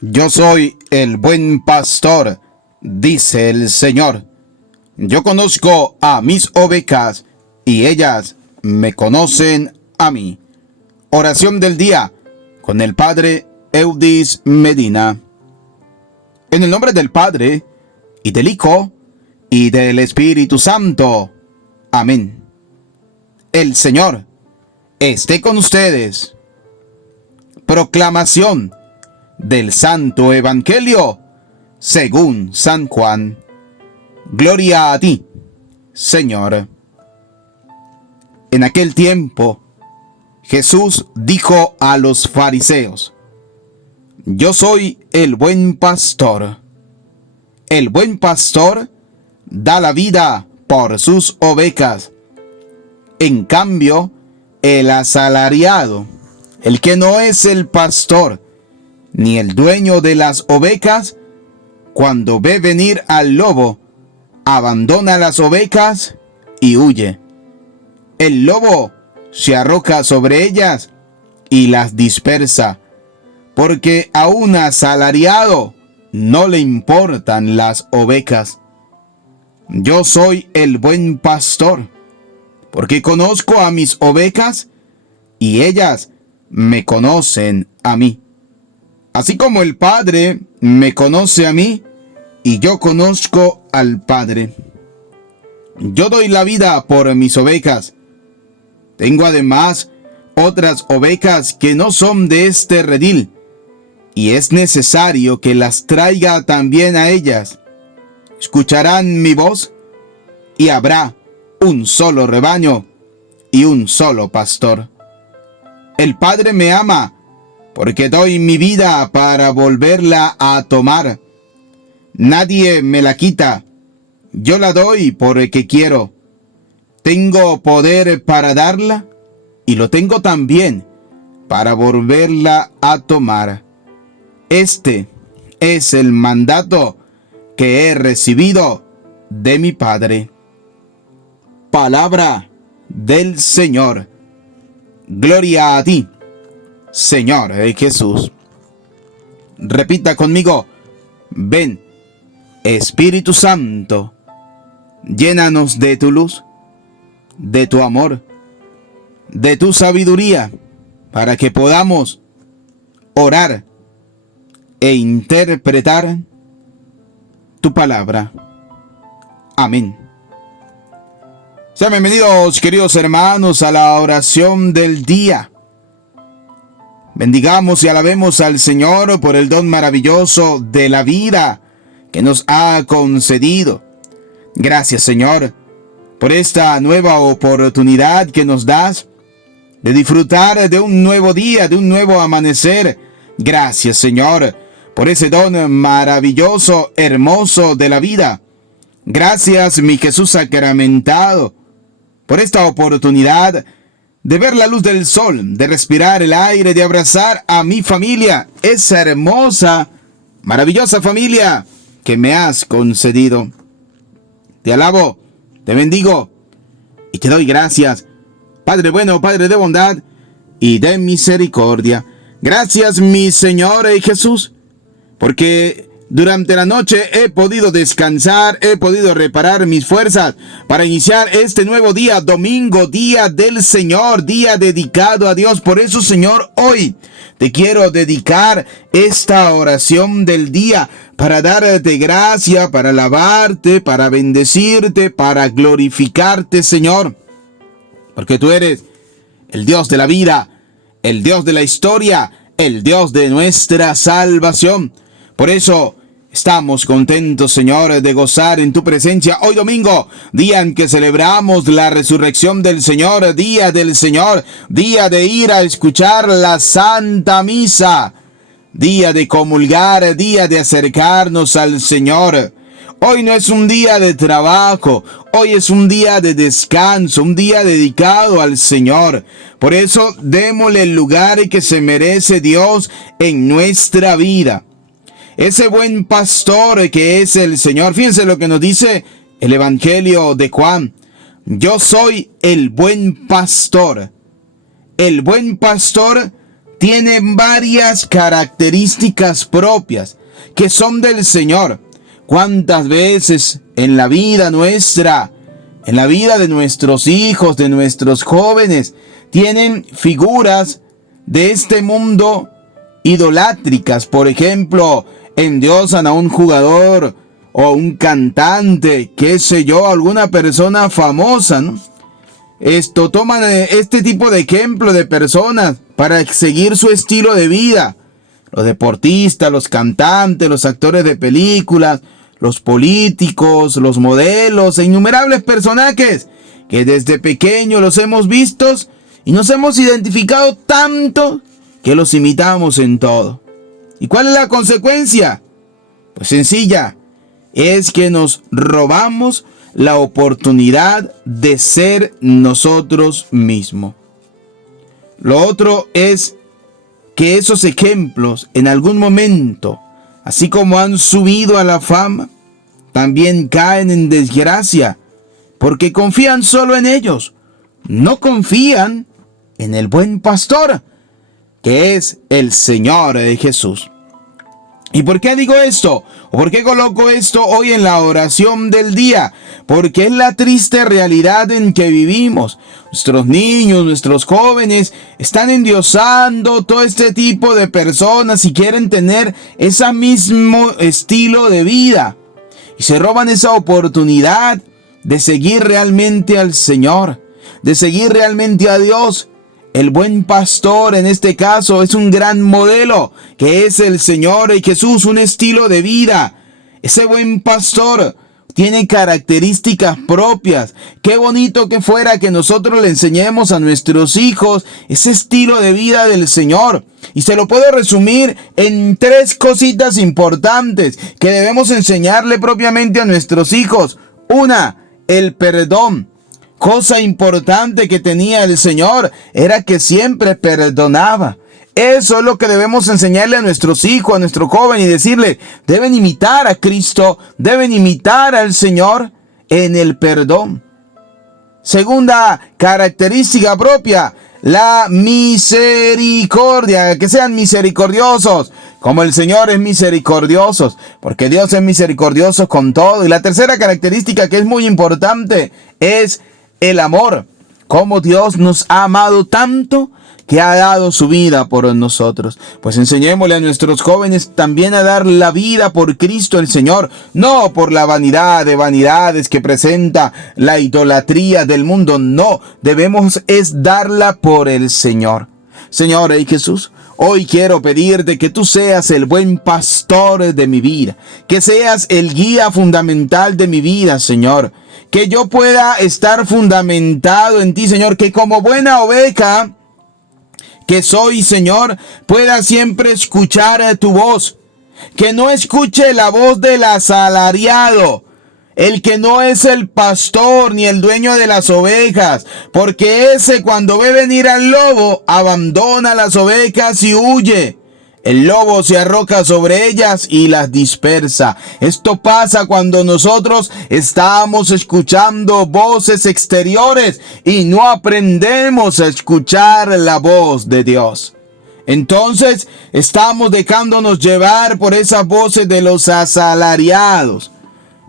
Yo soy el buen pastor, dice el Señor. Yo conozco a mis ovejas y ellas me conocen a mí. Oración del día con el Padre Eudis Medina. En el nombre del Padre, y del Hijo, y del Espíritu Santo. Amén. El Señor esté con ustedes. Proclamación del Santo Evangelio según San Juan. Gloria a ti, Señor. En aquel tiempo, Jesús dijo a los fariseos: Yo soy el buen pastor. El buen pastor da la vida por sus ovejas. En cambio, el asalariado, el que no es el pastor, ni el dueño de las ovejas, cuando ve venir al lobo, abandona las ovejas y huye. El lobo se arroja sobre ellas y las dispersa, porque a un asalariado no le importan las ovejas. Yo soy el buen pastor, porque conozco a mis ovejas y ellas me conocen a mí. Así como el Padre me conoce a mí y yo conozco al Padre. Yo doy la vida por mis ovejas. Tengo además otras ovejas que no son de este redil, y es necesario que las traiga también a ellas. Escucharán mi voz, y habrá un solo rebaño y un solo pastor. El Padre me ama, porque doy mi vida para volverla a tomar. Nadie me la quita, yo la doy porque quiero. Tengo poder para darla, y lo tengo también para volverla a tomar. Este es el mandato que he recibido de mi Padre. Palabra del Señor. Gloria a ti, Señor Jesús. Repita conmigo: ven, Espíritu Santo, llénanos de tu luz, de tu amor, de tu sabiduría, para que podamos orar e interpretar tu palabra. Amén. Sean bienvenidos, queridos hermanos, a la oración del día. Bendigamos y alabemos al Señor por el don maravilloso de la vida que nos ha concedido. Gracias, Señor, por esta nueva oportunidad que nos das de disfrutar de un nuevo día, de un nuevo amanecer. Gracias, Señor, por ese don maravilloso, hermoso de la vida. Gracias, mi Jesús sacramentado, por esta oportunidad de ver la luz del sol, de respirar el aire, de abrazar a mi familia, esa hermosa, maravillosa familia que me has concedido. Te alabo, te bendigo y te doy gracias, Padre bueno, Padre de bondad y de misericordia. Gracias, mi Señor Jesús, porque durante la noche he podido descansar, he podido reparar mis fuerzas para iniciar este nuevo día, domingo, día del Señor, día dedicado a Dios. Por eso, Señor, hoy te quiero dedicar esta oración del día para darte gracia, para alabarte, para bendecirte, para glorificarte, Señor. Porque tú eres el Dios de la vida, el Dios de la historia, el Dios de nuestra salvación. Por eso estamos contentos, Señor, de gozar en tu presencia hoy domingo, día en que celebramos la resurrección del Señor, día del Señor, día de ir a escuchar la Santa Misa, día de comulgar, día de acercarnos al Señor. Hoy no es un día de trabajo, hoy es un día de descanso, un día dedicado al Señor. Por eso démosle el lugar que se merece Dios en nuestra vida. Ese buen pastor que es el Señor. Fíjense lo que nos dice el Evangelio de Juan. Yo soy el buen pastor. El buen pastor tienen varias características propias que son del Señor. ¿Cuántas veces en la vida nuestra, en la vida de nuestros hijos, de nuestros jóvenes, tienen figuras de este mundo idolátricas? Por ejemplo, endiosan a un jugador o un cantante, qué sé yo, alguna persona famosa, ¿no? Toman este tipo de ejemplo de personas para seguir su estilo de vida. Los deportistas, los cantantes, los actores de películas, los políticos, los modelos e innumerables personajes que desde pequeños los hemos visto y nos hemos identificado tanto que los imitamos en todo. ¿Y cuál es la consecuencia? Pues sencilla, es que nos robamos la oportunidad de ser nosotros mismos. Lo otro es que esos ejemplos en algún momento, así como han subido a la fama, también caen en desgracia, porque confían solo en ellos, no confían en el buen pastor, que es el Señor Jesús. ¿Y por qué digo esto? ¿O por qué coloco esto hoy en la oración del día? Porque es la triste realidad en que vivimos. Nuestros niños, nuestros jóvenes están endiosando todo este tipo de personas y quieren tener ese mismo estilo de vida. Y se roban esa oportunidad de seguir realmente al Señor, de seguir realmente a Dios. El buen pastor en este caso es un gran modelo, que es el Señor y Jesús, un estilo de vida. Ese buen pastor tiene características propias. Qué bonito que fuera que nosotros le enseñemos a nuestros hijos ese estilo de vida del Señor. Y se lo puedo resumir en 3 cositas importantes que debemos enseñarle propiamente a nuestros hijos. 1, el perdón. Cosa importante que tenía el Señor era que siempre perdonaba. Eso es lo que debemos enseñarle a nuestros hijos, a nuestro joven, y decirle, deben imitar a Cristo, deben imitar al Señor en el perdón. Segunda característica propia, la misericordia, que sean misericordiosos, como el Señor es misericordioso, porque Dios es misericordioso con todo. Y la tercera característica que es muy importante es el amor, como Dios nos ha amado tanto que ha dado su vida por nosotros. Pues enseñémosle a nuestros jóvenes también a dar la vida por Cristo el Señor, no por la vanidad de vanidades que presenta la idolatría del mundo. No, debemos es darla por el Señor. Señor y Jesús, hoy quiero pedirte que tú seas el buen pastor de mi vida, que seas el guía fundamental de mi vida, Señor. Que yo pueda estar fundamentado en ti, Señor, que como buena oveja que soy, Señor, pueda siempre escuchar tu voz. Que no escuche la voz del asalariado, el que no es el pastor ni el dueño de las ovejas, porque ese cuando ve venir al lobo, abandona las ovejas y huye. El lobo se arroja sobre ellas y las dispersa. Esto pasa cuando nosotros estamos escuchando voces exteriores y no aprendemos a escuchar la voz de Dios. Entonces estamos dejándonos llevar por esas voces de los asalariados.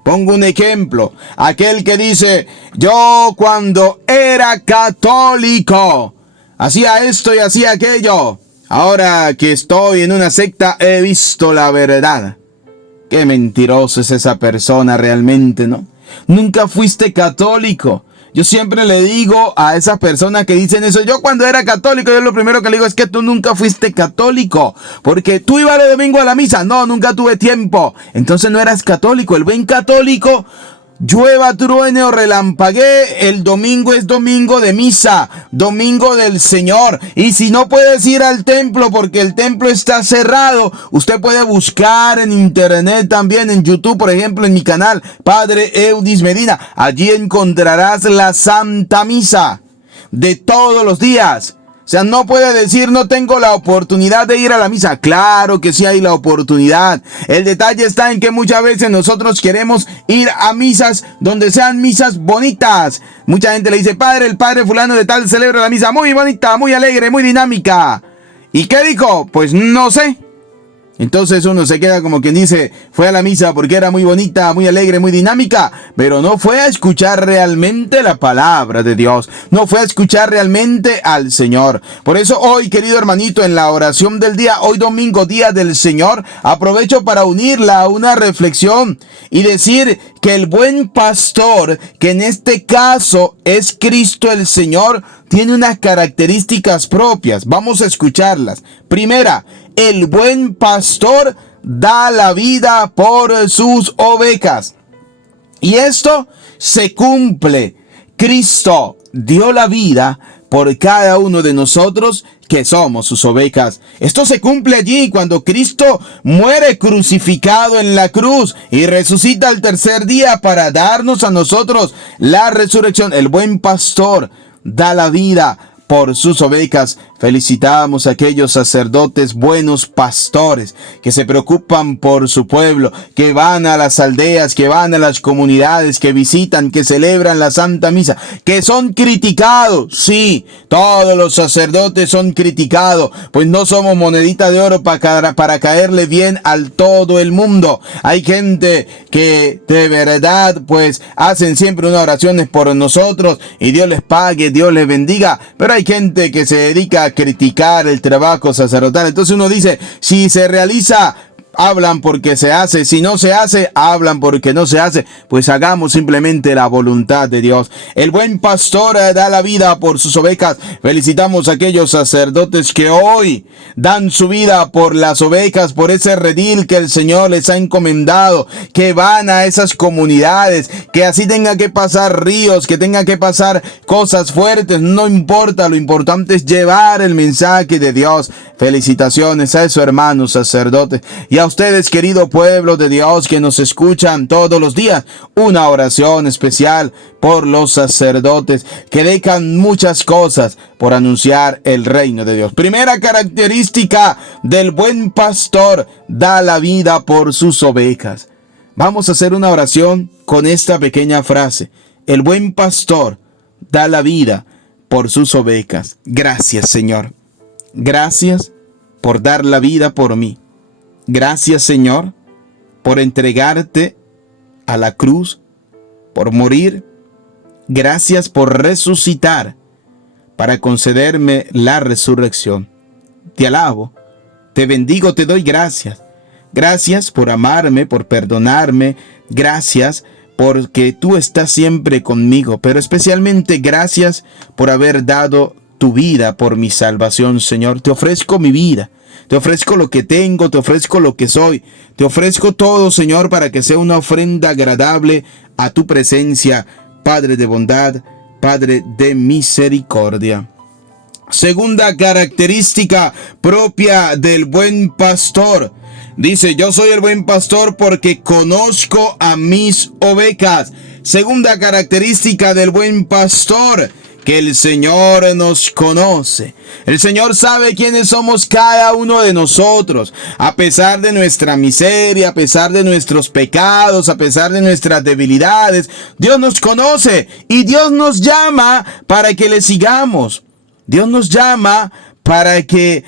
Pongo un ejemplo. Aquel que dice, yo cuando era católico hacía esto y hacía aquello. Ahora que estoy en una secta he visto la verdad. Qué mentiroso es esa persona realmente, ¿no? Nunca fuiste católico. Yo siempre le digo a esas personas que dicen eso, yo cuando era católico, yo lo primero que le digo es que tú nunca fuiste católico, porque tú ibas el domingo a la misa. No, nunca tuve tiempo. Entonces no eras católico. El buen católico, llueva, truene o relampaguee, el domingo es domingo de misa, domingo del Señor. Y si no puedes ir al templo porque el templo está cerrado, usted puede buscar en internet también, en YouTube, por ejemplo, en mi canal, Padre Eudis Medina. Allí encontrarás la Santa Misa de todos los días. O sea, no puede decir no tengo la oportunidad de ir a la misa. Claro que sí hay la oportunidad. El detalle está en que muchas veces nosotros queremos ir a misas donde sean misas bonitas. Mucha gente le dice, padre, el padre fulano de tal celebra la misa muy bonita, muy alegre, muy dinámica. ¿Y qué dijo? Pues no sé. Entonces uno se queda como quien dice, fue a la misa porque era muy bonita, muy alegre, muy dinámica, pero no fue a escuchar realmente la palabra de Dios, no fue a escuchar realmente al Señor. Por eso hoy, querido hermanito, en la oración del día, hoy domingo, día del Señor, aprovecho para unirla a una reflexión y decir que el buen pastor, que en este caso es Cristo el Señor, tiene unas características propias. Vamos a escucharlas. Primera, el buen pastor da la vida por sus ovejas. Y esto se cumple. Cristo dio la vida por cada uno de nosotros que somos sus ovejas. Esto se cumple allí cuando Cristo muere crucificado en la cruz y resucita al tercer día para darnos a nosotros la resurrección. El buen pastor da la vida por sus ovejas. Felicitamos a aquellos sacerdotes buenos pastores que se preocupan por su pueblo, que van a las aldeas, que van a las comunidades, que visitan, que celebran la Santa Misa, que son criticados. Sí, todos los sacerdotes son criticados, pues no somos monedita de oro para caerle bien al todo el mundo. Hay gente que de verdad pues hacen siempre unas oraciones por nosotros y Dios les pague, Dios les bendiga, pero hay gente que se dedica a criticar el trabajo sacerdotal. Entonces uno dice, si se realiza, hablan porque se hace. Si no se hace, hablan porque no se hace. Pues hagamos simplemente la voluntad de Dios. El buen pastor da la vida por sus ovejas. Felicitamos a aquellos sacerdotes que hoy dan su vida por las ovejas, por ese redil que el Señor les ha encomendado, que van a esas comunidades, que así tenga que pasar ríos, que tenga que pasar cosas fuertes, no importa, lo importante es llevar el mensaje de Dios. Felicitaciones a esos hermanos sacerdotes y a ustedes, querido pueblo de Dios que nos escuchan todos los días. Una oración especial por los sacerdotes que dejan muchas cosas por anunciar el reino de Dios. Primera característica del buen pastor: da la vida por sus ovejas. Vamos a hacer una oración con esta pequeña frase: el buen pastor da la vida por sus ovejas. Gracias, Señor. Gracias por dar la vida por mí. Gracias, Señor, por entregarte a la cruz, por morir. Gracias por resucitar para concederme la resurrección. Te alabo, te bendigo, te doy gracias. Gracias por amarme, por perdonarme. Gracias porque tú estás siempre conmigo, pero especialmente gracias por haber dado tu vida por mi salvación, Señor. Te ofrezco mi vida, te ofrezco lo que tengo, te ofrezco lo que soy, te ofrezco todo, Señor, para que sea una ofrenda agradable a tu presencia, Padre de bondad, Padre de misericordia. Segunda característica propia del buen pastor. Dice, yo soy el buen pastor porque conozco a mis ovejas. Segunda característica del buen pastor: que el Señor nos conoce. El Señor sabe quiénes somos cada uno de nosotros. A pesar de nuestra miseria, a pesar de nuestros pecados, a pesar de nuestras debilidades, Dios nos conoce y Dios nos llama para que le sigamos. Dios nos llama para que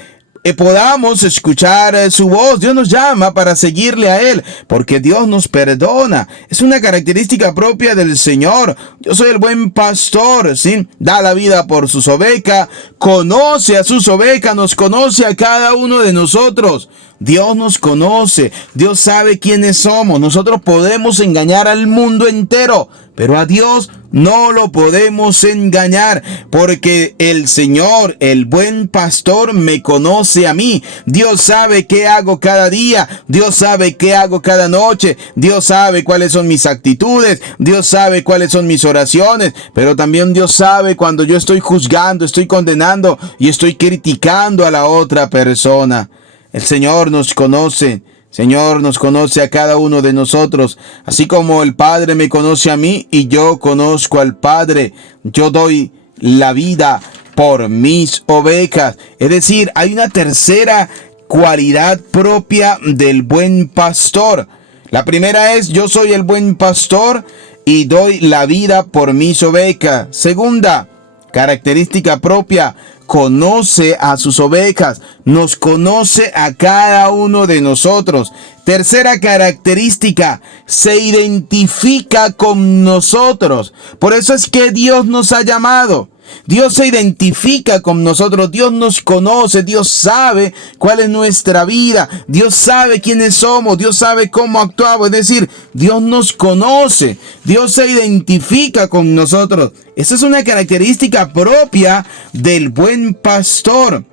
podamos escuchar su voz. Dios nos llama para seguirle a Él, porque Dios nos perdona. Es una característica propia del Señor. Yo soy el buen pastor, ¿sí? Da la vida por sus ovejas, conoce a sus ovejas, nos conoce a cada uno de nosotros. Dios nos conoce, Dios sabe quiénes somos. Nosotros podemos engañar al mundo entero, pero a Dios no lo podemos engañar, porque el Señor, el buen pastor, me conoce a mí. Dios sabe qué hago cada día, Dios sabe qué hago cada noche, Dios sabe cuáles son mis actitudes, Dios sabe cuáles son mis oraciones, pero también Dios sabe cuando yo estoy juzgando, estoy condenando y estoy criticando a la otra persona. El Señor nos conoce. Señor nos conoce a cada uno de nosotros, así como el Padre me conoce a mí y yo conozco al Padre. Yo doy la vida por mis ovejas. Es decir, hay una tercera cualidad propia del buen pastor. La primera es: yo soy el buen pastor y doy la vida por mis ovejas. Segunda característica propia: conoce a sus ovejas, nos conoce a cada uno de nosotros. Tercera característica, se identifica con nosotros. Por eso es que Dios nos ha llamado. Dios se identifica con nosotros, Dios nos conoce, Dios sabe cuál es nuestra vida, Dios sabe quiénes somos, Dios sabe cómo actuamos, es decir, Dios nos conoce, Dios se identifica con nosotros. Esa es una característica propia del buen pastor.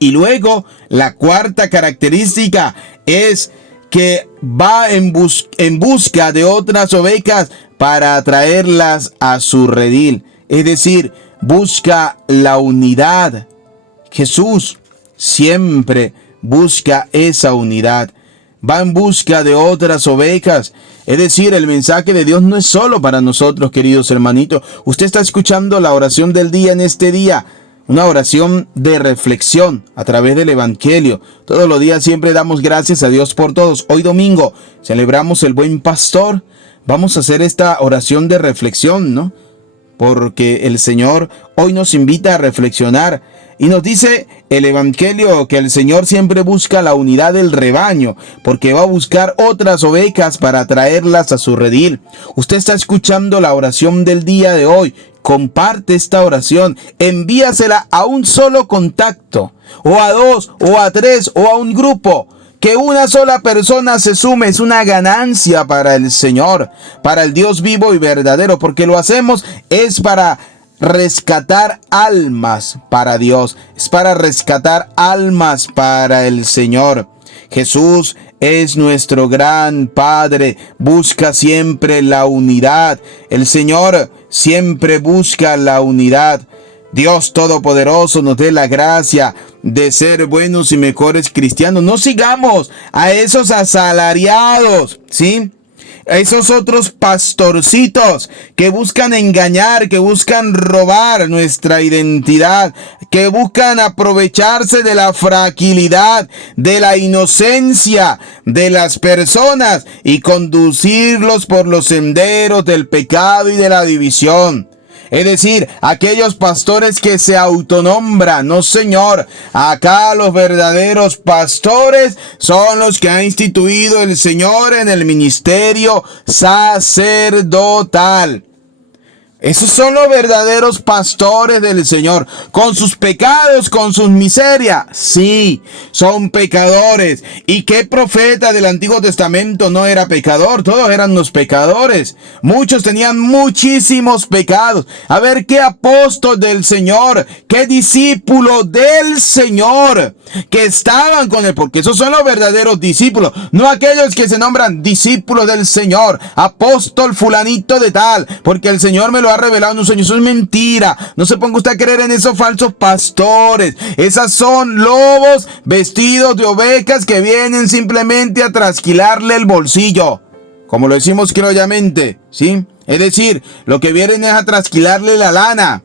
Y luego, la cuarta característica es que va en busca de otras ovejas para atraerlas a su redil. Es decir, busca la unidad. Jesús siempre busca esa unidad. Va en busca de otras ovejas. Es decir, el mensaje de Dios no es solo para nosotros, queridos hermanitos. Usted está escuchando la oración del día en este día. Una oración de reflexión a través del Evangelio. Todos los días siempre damos gracias a Dios por todos. Hoy domingo celebramos el buen pastor. Vamos a hacer esta oración de reflexión, ¿no? Porque el Señor hoy nos invita a reflexionar y nos dice el Evangelio que el Señor siempre busca la unidad del rebaño, porque va a buscar otras ovejas para traerlas a su redil. Usted está escuchando la oración del día de hoy. Comparte esta oración, envíasela a un solo contacto, o a dos, o a tres, o a un grupo. Que una sola persona se sume es una ganancia para el Señor, para el Dios vivo y verdadero, porque lo hacemos es para rescatar almas para Dios, es para rescatar almas para el Señor. Jesús es nuestro gran Padre, busca siempre la unidad. El Señor siempre busca la unidad. Dios Todopoderoso nos dé la gracia de ser buenos y mejores cristianos. No sigamos a esos asalariados, ¿sí? A esos otros pastorcitos que buscan engañar, que buscan robar nuestra identidad, que buscan aprovecharse de la fragilidad, de la inocencia de las personas y conducirlos por los senderos del pecado y de la división. Es decir, aquellos pastores que se autonombran, no señor, acá los verdaderos pastores son los que ha instituido el Señor en el ministerio sacerdotal. Esos son los verdaderos pastores del Señor, con sus pecados, con sus miserias. Sí, son pecadores. ¿Y qué profeta del Antiguo Testamento no era pecador? Todos eran los pecadores. Muchos tenían muchísimos pecados. A ver, qué apóstol del Señor, qué discípulo del Señor que estaban con él, porque esos son los verdaderos discípulos, no aquellos que se nombran discípulos del Señor, apóstol fulanito de tal, porque el Señor me lo ha revelado en un sueño. Eso es mentira. No se ponga usted a creer en esos falsos pastores. Esas son lobos vestidos de ovejas que vienen simplemente a trasquilarle el bolsillo, como lo decimos criollamente, ¿sí? Es decir, lo que vienen es a trasquilarle la lana,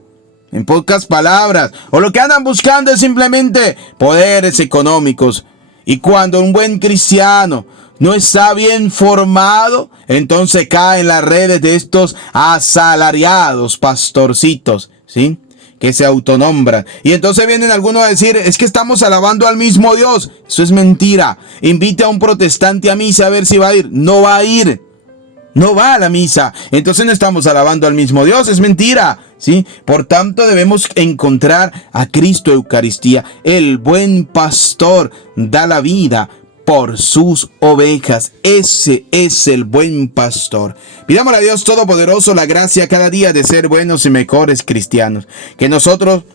en pocas palabras. O lo que andan buscando es simplemente poderes económicos. Y cuando un buen cristiano no está bien formado, entonces cae en las redes de estos asalariados pastorcitos, ¿sí? Que se autonombran. Y entonces vienen algunos a decir, es que estamos alabando al mismo Dios. Eso es mentira. Invite a un protestante a misa a ver si va a ir. No va a ir. No va a la misa. Entonces no estamos alabando al mismo Dios. Es mentira, ¿sí? Por tanto debemos encontrar a Cristo Eucaristía. El buen pastor da la vida por sus ovejas. Ese es el buen pastor. Pidámosle a Dios Todopoderoso la gracia cada día de ser buenos y mejores cristianos. Que nosotros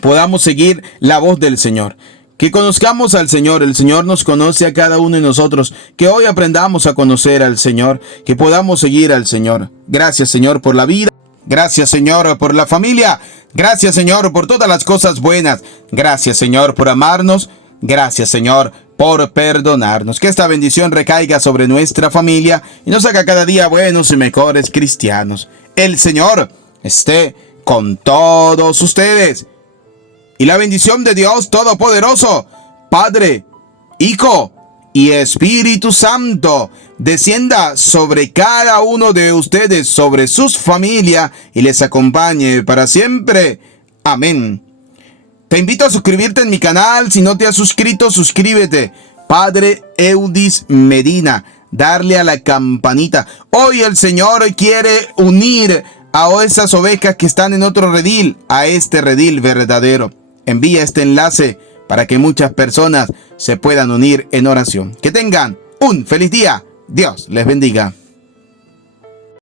podamos seguir la voz del Señor. Que conozcamos al Señor. El Señor nos conoce a cada uno de nosotros. Que hoy aprendamos a conocer al Señor. Que podamos seguir al Señor. Gracias, Señor, por la vida. Gracias, Señor, por la familia. Gracias, Señor, por todas las cosas buenas. Gracias, Señor, por amarnos. Gracias, Señor, por perdonarnos. Que esta bendición recaiga sobre nuestra familia y nos haga cada día buenos y mejores cristianos. El Señor esté con todos ustedes. Y la bendición de Dios Todopoderoso, Padre, Hijo y Espíritu Santo, descienda sobre cada uno de ustedes, sobre sus familias, y les acompañe para siempre. Amén. Te invito a suscribirte en mi canal. Si no te has suscrito, suscríbete. Padre Eudis Medina. Darle a la campanita. Hoy el Señor quiere unir a esas ovejas que están en otro redil a este redil verdadero. Envía este enlace para que muchas personas se puedan unir en oración. Que tengan un feliz día. Dios les bendiga.